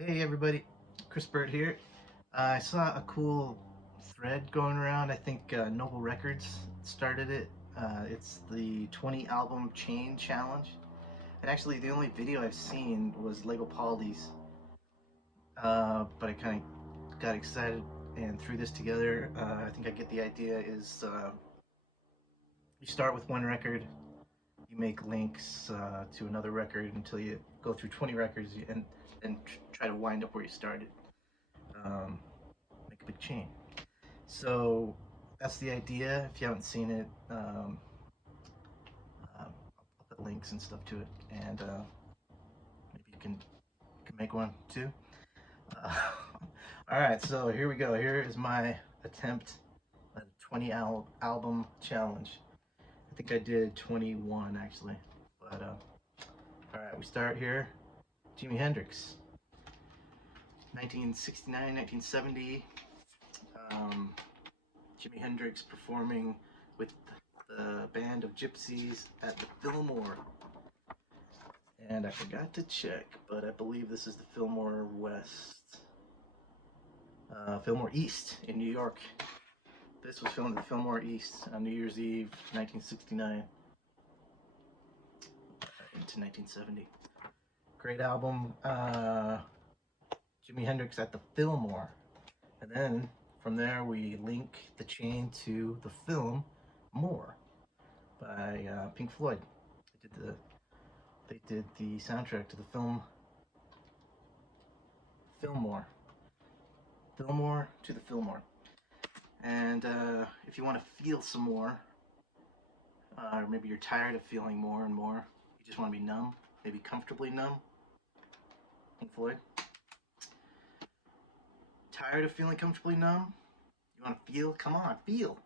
Hey everybody, Chris Bird here. I saw a cool thread going around. I think Noble Records started it. It's the 20 album chain challenge. And actually, the only video I've seen was Lego Paldi's. But I kind of got excited and threw this together. I think I get the idea is you start with one record, you make links to another record until you go through 20 records and try to wind up where you started. Um, make a big chain. So that's the idea. If you haven't seen it, I'll put links and stuff to it, and maybe you can make one too. Uh, all right, so here we go. Here is my attempt at a 20 album challenge. I think I did 21 actually, but all right, we start here. Jimi Hendrix, 1969, 1970. Um, Jimi Hendrix performing with the band of gypsies at the Fillmore. And I forgot to check, but I believe this is the Fillmore West. Fillmore East in New York. This was filmed at Fillmore East on New Year's Eve, 1969 into 1970. Great album. Jimi Hendrix at the Fillmore. And then from there we link the chain to the film More by Pink Floyd. They did the soundtrack to the film Fillmore. Fillmore to the Fillmore. And if you want to feel some more, or maybe you're tired of feeling more and more, you just want to be numb, maybe comfortably numb, Pink Floyd. Tired of feeling comfortably numb? You want to feel? Come on, feel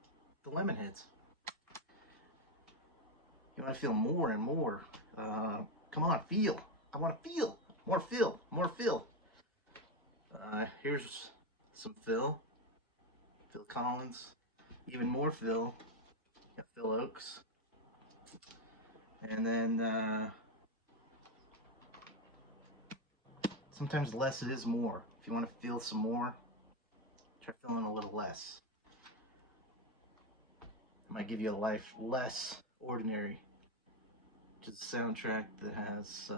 the Lemonheads. You want to feel more and more? Come on, feel. I want to feel. More feel. More feel. Here's some Phil. Phil Collins. Even more Phil. Got Phil Oakes. And then sometimes less is more. If you want to feel some more, try feeling a little less. It might give you a life less ordinary, which is a soundtrack that has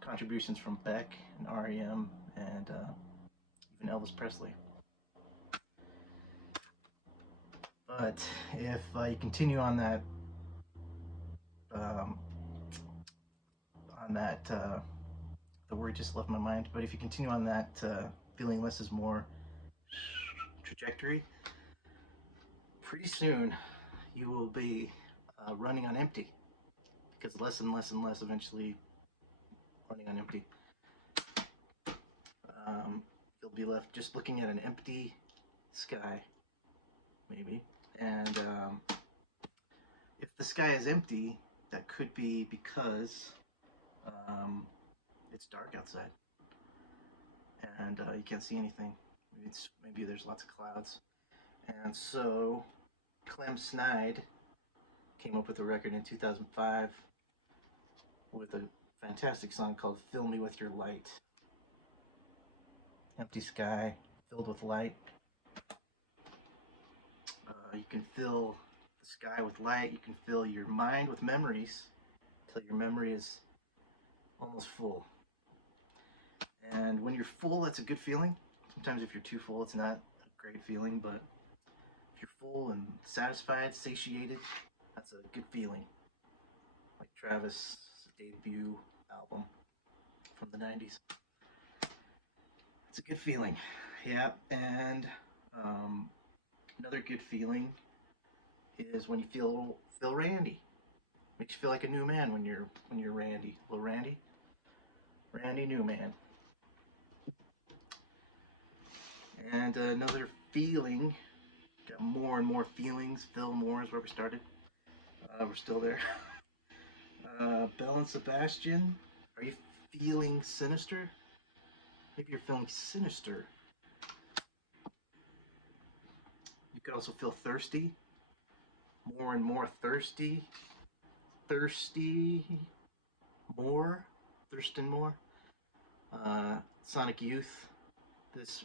contributions from Beck and REM and even Elvis Presley. But if you continue on that um, the word just left my mind. But if you continue on that feeling less is more trajectory, pretty soon you will be running on empty, because less and less and less eventually running on empty. You'll be left just looking at an empty sky, maybe. And if the sky is empty, that could be because it's dark outside and you can't see anything. Maybe there's lots of clouds. And so Clem Snide came up with a record in 2005 with a fantastic song called Fill Me With Your Light. Empty sky filled with light. You can fill the sky with light. You can fill your mind with memories until your memory is almost full. And when you're full, that's a good feeling. Sometimes if you're too full, it's not a great feeling, but if you're full and satisfied, satiated, that's a good feeling. Like Travis' debut album from the 90s. It's a good feeling. Yeah, and another good feeling is when you feel Randy. Makes you feel like a new man when you're Randy. Little Randy. Randy Newman. And another feeling, got more and more feelings. Phil Moore is where we started. We're still there. Belle and Sebastian, are you feeling sinister? Maybe you're feeling sinister. You could also feel thirsty. More and more thirsty. Thirsty more. Thurston more. Sonic Youth. This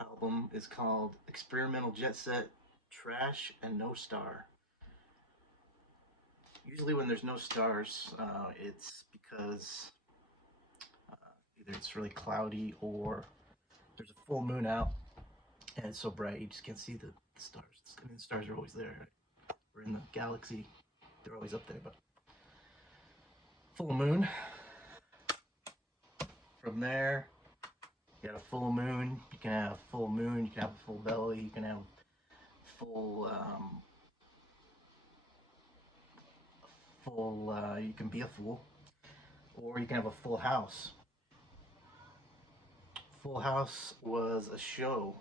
album is called Experimental Jet Set, Trash, and No Star. Usually when there's no stars, it's because either it's really cloudy or there's a full moon out and it's so bright you just can't see the stars. I mean, the stars are always there. Right? We're in the galaxy, they're always up there, but full moon. From there, you got a full moon. You can have full moon. You can have a full belly. You can have full, you can be a fool, or you can have a full house. Full House was a show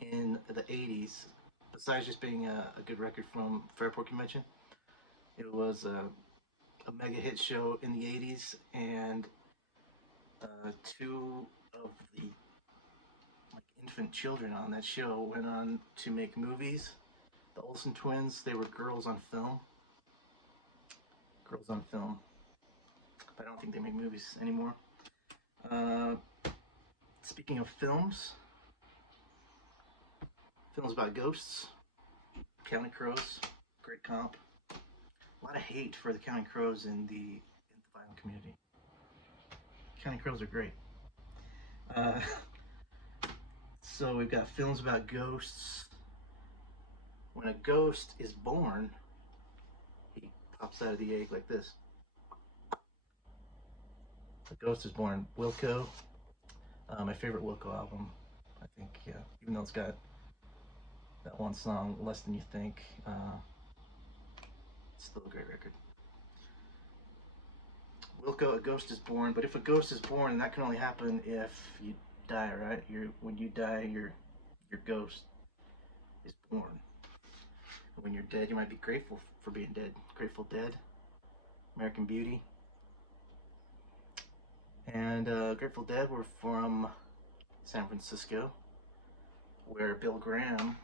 in the 80s. Besides just being a good record from Fairport Convention, it was a mega hit show in the 80s, and two of the like infant children on that show went on to make movies. The Olsen twins, they were girls on film. Girls on film. But I don't think they make movies anymore. Speaking of films about ghosts, Counting Crows, great comp. A lot of hate for the Counting Crows in the violent community. Counting Crows are great. So we've got films about ghosts. When a ghost is born, he pops out of the egg like this. The Ghost is Born. Wilco, my favorite Wilco album, I think. Yeah, even though it's got that one song, Less Than You Think, it's still a great record. Wilco, A Ghost is Born. But if a ghost is born, that can only happen if you die, right? When you die, your ghost is born. When you're dead, you might be grateful for being dead. Grateful Dead, American Beauty. And Grateful Dead were from San Francisco, where Bill Graham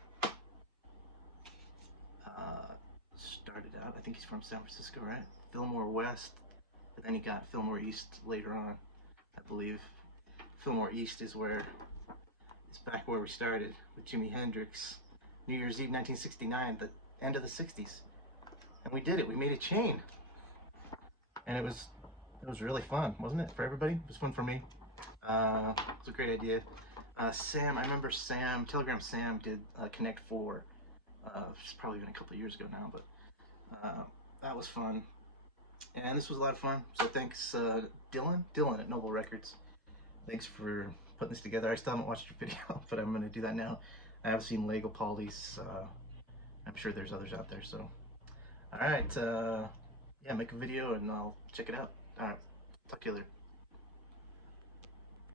started out. I think he's from San Francisco, right? Fillmore West, but then he got Fillmore East later on, I believe. Fillmore East is where it's back where we started with Jimi Hendrix. New Year's Eve 1969, the end of the 60s. And we did it. We made a chain. And it was really fun, wasn't it, for everybody? It was fun for me. It was a great idea. Sam, I remember Telegram Sam did Connect 4. It's probably been a couple of years ago now, but that was fun. And this was a lot of fun. So thanks, Dylan at Noble Records. Thanks for putting this together. I still haven't watched your video, but I'm going to do that now. I have seen Lego Polly's. I'm sure there's others out there. So, all right. Yeah, make a video and I'll check it out. All right. Talk to you later.